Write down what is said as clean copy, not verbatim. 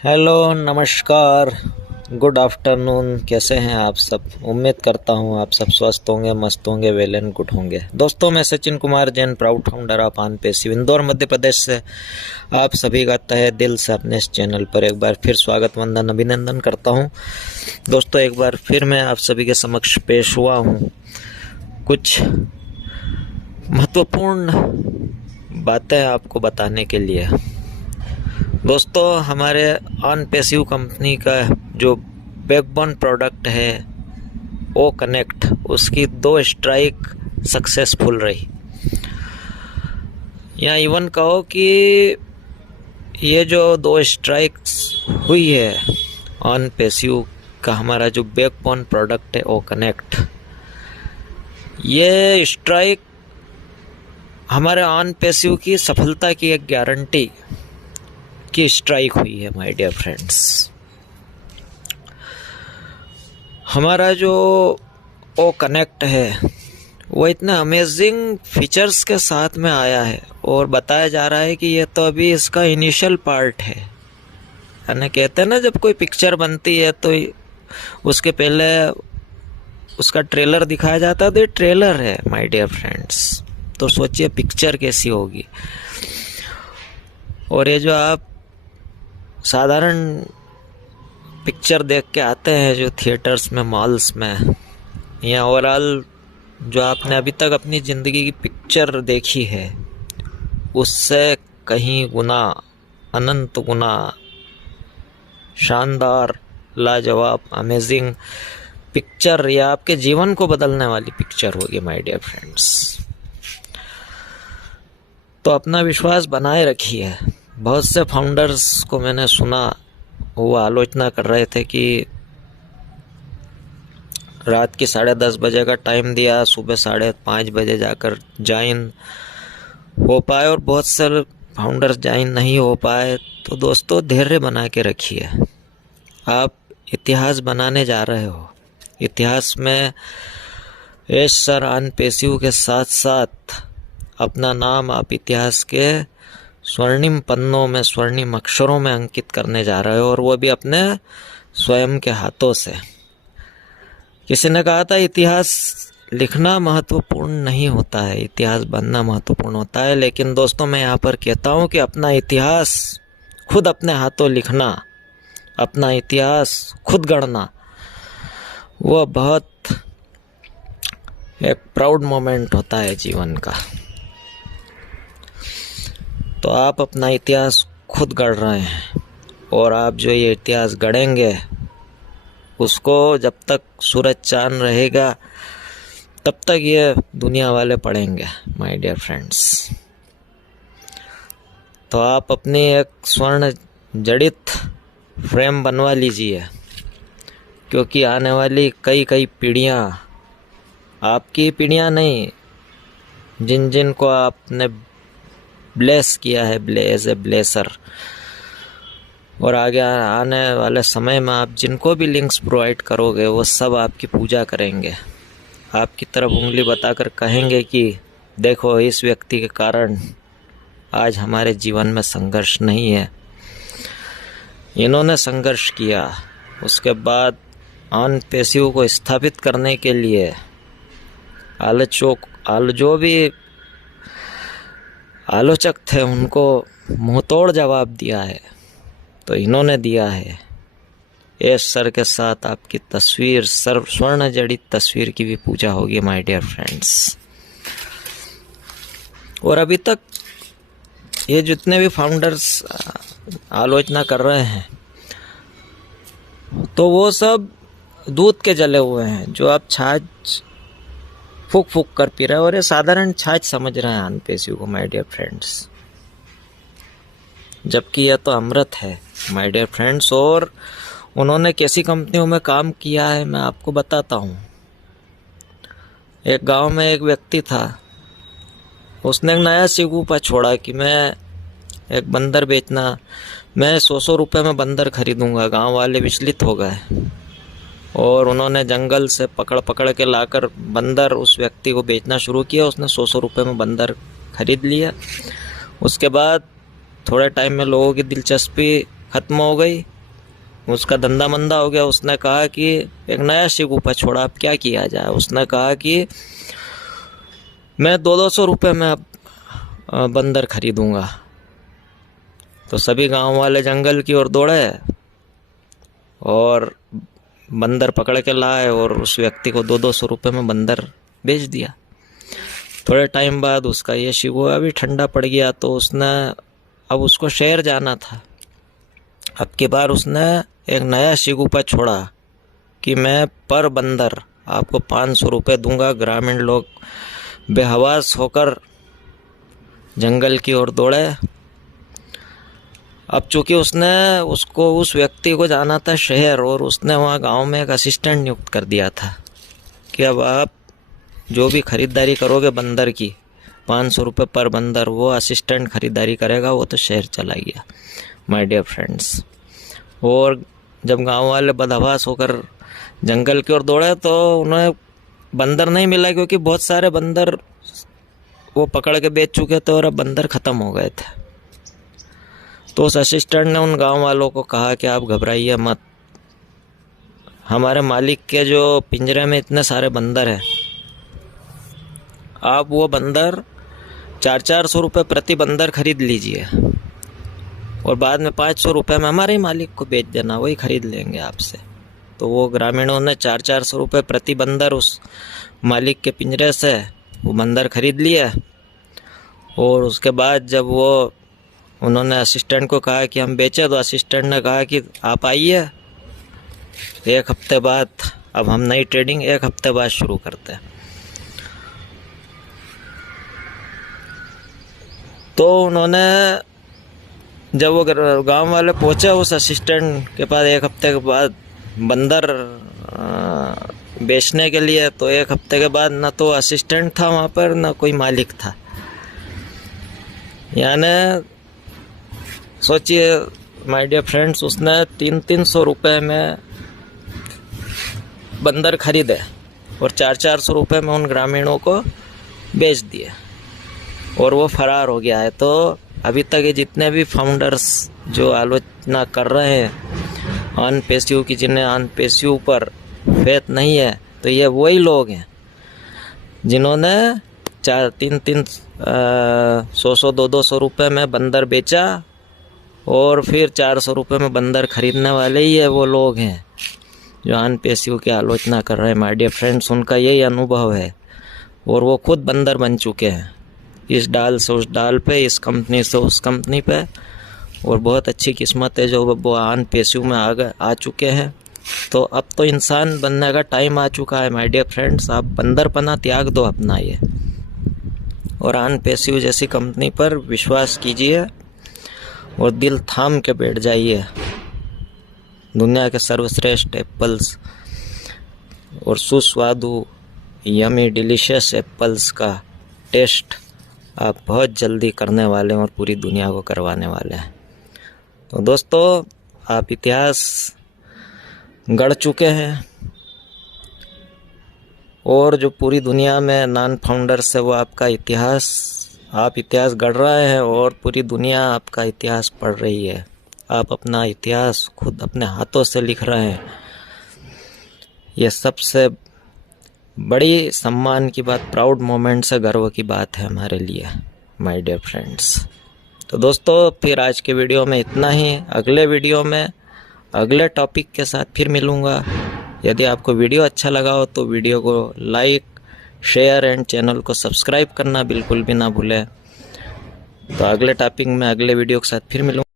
Hello, नमस्कार, good afternoon. कैसे हैं आप सब? उम्मीद करता हूं आप सब स्वस्थ होंगे, मस्त होंगे, वेल एंड गुड होंगे। दोस्तों, मैं Sachin Kumar Jain, proud founder of on passive, Indore Madhya Pradesh से आप सभी का तहे दिल से अपने इस चैनल पर एक बार फिर स्वागत, वंदन, अभिनंदन करता हूं। दोस्तों, एक बार फिर मैं आप सभी के समक्ष पेश हुआ हूं कुछ महत्वपूर्ण बातें आपको बताने के लिए। दोस्तों, हमारे ऑन पैसिव कंपनी का जो बैकबोन प्रोडक्ट है ओ कनेक्ट, उसकी 2 स्ट्राइक सक्सेसफुल रही, या इवन कहो कि ये जो 2 स्ट्राइक्स हुई है ऑन पैसिव का, हमारा जो बैकबोन प्रोडक्ट है ओ कनेक्ट, ये स्ट्राइक हमारे ऑन पैसिव की सफलता की एक गारंटी की स्ट्राइक हुई है। माय डियर फ्रेंड्स, हमारा जो ओ कनेक्ट है वो इतने अमेजिंग फीचर्स के साथ में आया है और बताया जा रहा है कि ये तो अभी इसका इनिशियल पार्ट है। यानी कहते हैं ना, जब कोई पिक्चर बनती है तो उसके पहले उसका ट्रेलर दिखाया जाता है, तो ये ट्रेलर है माय डियर फ्रेंड्स। तो सोचिए पिक्चर कैसी होगी। और ये जो आप साधारण पिक्चर देख के आते हैं जो थिएटर्स में, मॉल्स में, या ओवरऑल जो आपने अभी तक अपनी ज़िंदगी की पिक्चर देखी है, उससे कहीं गुना, अनंत गुना शानदार, लाजवाब, अमेजिंग पिक्चर, या आपके जीवन को बदलने वाली पिक्चर होगी माय डियर फ्रेंड्स। तो अपना विश्वास बनाए रखिए। बहुत से फाउंडर्स को मैंने सुना, वो आलोचना कर रहे थे कि रात की 10:30 बजे का टाइम दिया, सुबह 5:30 बजे जाकर ज्वाइन हो पाए, और बहुत सारे फाउंडर्स ज्वाइन नहीं हो पाए। तो दोस्तों, धैर्य बना के रखिए। आप इतिहास बनाने जा रहे हो। इतिहास में यश सर ऑन पैसिव के साथ साथ अपना नाम आप इतिहास के स्वर्णिम पन्नों में, स्वर्णिम अक्षरों में अंकित करने जा रहे हो, और वो भी अपने स्वयं के हाथों से। किसी ने कहा था इतिहास लिखना महत्वपूर्ण नहीं होता है, इतिहास बनना महत्वपूर्ण होता है। लेकिन दोस्तों, मैं यहाँ पर कहता हूँ कि अपना इतिहास खुद अपने हाथों लिखना, अपना इतिहास खुद गढ़ना, वो बहुत एक प्राउड मोमेंट होता है जीवन का। तो आप अपना इतिहास खुद गढ़ रहे हैं, और आप जो ये इतिहास गढ़ेंगे उसको जब तक सूरज चांद रहेगा तब तक ये दुनिया वाले पढ़ेंगे माय डियर फ्रेंड्स। तो आप अपनी एक स्वर्ण जड़ित फ्रेम बनवा लीजिए, क्योंकि आने वाली कई पीढ़ियाँ, आपकी पीढ़ियाँ नहीं, जिन जिन को आपने ब्लेस किया है, एज ए ब्लेसर, और आगे आने वाले समय में आप जिनको भी लिंक्स प्रोवाइड करोगे वो सब आपकी पूजा करेंगे, आपकी तरफ उंगली बताकर कहेंगे कि देखो, इस व्यक्ति के कारण आज हमारे जीवन में संघर्ष नहीं है, इन्होंने संघर्ष किया। उसके बाद ऑन पैसिव को स्थापित करने के लिए जो भी आलोचक थे उनको मुंहतोड़ जवाब दिया है, तो इन्होंने दिया है। यश सर के साथ आपकी तस्वीर, स्वर्ण जड़ित तस्वीर की भी पूजा होगी माय डियर फ्रेंड्स। और अभी तक ये जितने भी फाउंडर्स आलोचना कर रहे हैं, तो वो सब दूध के जले हुए हैं, जो आप छाछ फूक फूक कर पी रहे हैं, और ये साधारण छाछ समझ रहे हैं ऑन पैसिव को माय डियर फ्रेंड्स, जबकि यह तो अमृत है माय डियर फ्रेंड्स। और उन्होंने कैसी कंपनियों में काम किया है मैं आपको बताता हूँ। एक गांव में एक व्यक्ति था, उसने एक नया सिगुपा छोड़ा कि मैं एक बंदर बेचना, मैं 100 रुपये में बंदर खरीदूंगा। गांव वाले विचलित हो गए, और उन्होंने जंगल से पकड़ के लाकर बंदर उस व्यक्ति को बेचना शुरू किया। उसने 100 रुपये में बंदर खरीद लिया। उसके बाद थोड़े टाइम में लोगों की दिलचस्पी ख़त्म हो गई उसका धंधा मंदा हो गया। उसने कहा कि एक नया शिगुफा छोड़ा, अब क्या किया जाए। उसने कहा कि मैं 200 रुपये में अब बंदर खरीदूंगा। तो सभी गांव वाले जंगल की ओर दौड़े और बंदर पकड़ के लाए और उस व्यक्ति को 200 रुपये में बंदर बेच दिया। थोड़े टाइम बाद उसका ये शिगुफा भी ठंडा पड़ गया, तो उसने अब उसको शहर जाना था। अब की बार उसने एक नया शिगुफा छोड़ा कि मैं पर बंदर आपको 500 रुपये दूंगा। ग्रामीण लोग बेहवास होकर जंगल की ओर दौड़े। अब चूंकि उस व्यक्ति को जाना था शहर, और उसने वहाँ गांव में एक असिस्टेंट नियुक्त कर दिया था कि अब आप जो भी खरीदारी करोगे बंदर की 500 रुपये पर बंदर, वो असिस्टेंट खरीदारी करेगा। वो तो शहर चला गया माय डियर फ्रेंड्स। और जब गांव वाले बदहवास होकर जंगल की ओर दौड़े तो उन्हें बंदर नहीं मिला, क्योंकि बहुत सारे बंदर वो पकड़ के बेच चुके थे और अब बंदर ख़त्म हो गए थे। तो उस असिस्टेंट ने उन गांव वालों को कहा कि आप घबराइए मत, हमारे मालिक के जो पिंजरे में इतने सारे बंदर हैं, आप वो बंदर 400 रुपये प्रति बंदर खरीद लीजिए और बाद में 500 रुपये में हमारे ही मालिक को बेच देना, वही खरीद लेंगे आपसे। तो वो ग्रामीणों ने 400 रुपये प्रति बंदर उस मालिक के पिंजरे से वो बंदर खरीद लिए। और उसके बाद जब वो उन्होंने असिस्टेंट को कहा कि हम बेचें, तो असिस्टेंट ने कहा कि आप आइए 1 हफ्ते बाद, अब हम नई ट्रेडिंग 1 हफ्ते बाद शुरू करते हैं। तो उन्होंने जब वो गांव वाले पहुंचे उस असिस्टेंट के पास 1 हफ्ते के बाद बंदर बेचने के लिए, तो 1 हफ्ते के बाद ना तो असिस्टेंट था वहाँ पर, ना कोई मालिक था। यानी सोचिए माय डियर फ्रेंड्स, उसने 300 रुपये में बंदर खरीदे और 400 रुपये में उन ग्रामीणों को बेच दिए और वो फरार हो गया है। तो अभी तक ये जितने भी फाउंडर्स जो आलोचना कर रहे हैं ऑन पेशिव की, जिन्हें ऑन पेशिव पर फेथ नहीं है, तो ये वही लोग हैं जिन्होंने 100 200 रुपये में बंदर बेचा और फिर 400 रुपये में बंदर खरीदने वाले ही है वो लोग हैं जो ऑन पेशिव की आलोचना कर रहे हैं। माय डियर फ्रेंड्स, उनका यही अनुभव है और वो खुद बंदर बन चुके हैं, इस डाल से उस डाल पे, इस कंपनी से उस कंपनी पे। और बहुत अच्छी किस्मत है जो वो ऑन पेशिव में आ चुके हैं। तो अब तो इंसान बनने का टाइम आ चुका है माय डियर फ्रेंड्स। आप बंदरपना त्याग दो अपना ये और ऑन पेशिव जैसी कंपनी पर विश्वास कीजिए और दिल थाम के बैठ जाइए। दुनिया के सर्वश्रेष्ठ एप्पल्स और सुस्वादु यमी डिलीशियस एप्पल्स का टेस्ट आप बहुत जल्दी करने वाले हैं और पूरी दुनिया को करवाने वाले हैं। तो दोस्तों, आप इतिहास गढ़ चुके हैं और जो पूरी दुनिया में नॉन फाउंडर्स है वो आपका आप इतिहास गढ़ रहे हैं और पूरी दुनिया आपका इतिहास पढ़ रही है। आप अपना इतिहास खुद अपने हाथों से लिख रहे हैं। ये सबसे बड़ी सम्मान की बात, प्राउड मोमेंट से गर्व की बात है हमारे लिए माय डियर फ्रेंड्स। तो दोस्तों, फिर आज के वीडियो में इतना ही। अगले वीडियो में अगले टॉपिक के साथ फिर मिलूँगा। यदि आपको वीडियो अच्छा लगा हो तो वीडियो को लाइक, शेयर एंड चैनल को सब्सक्राइब करना बिल्कुल भी ना भूलें। तो अगले टॉपिक में अगले वीडियो के साथ फिर मिलूँगा।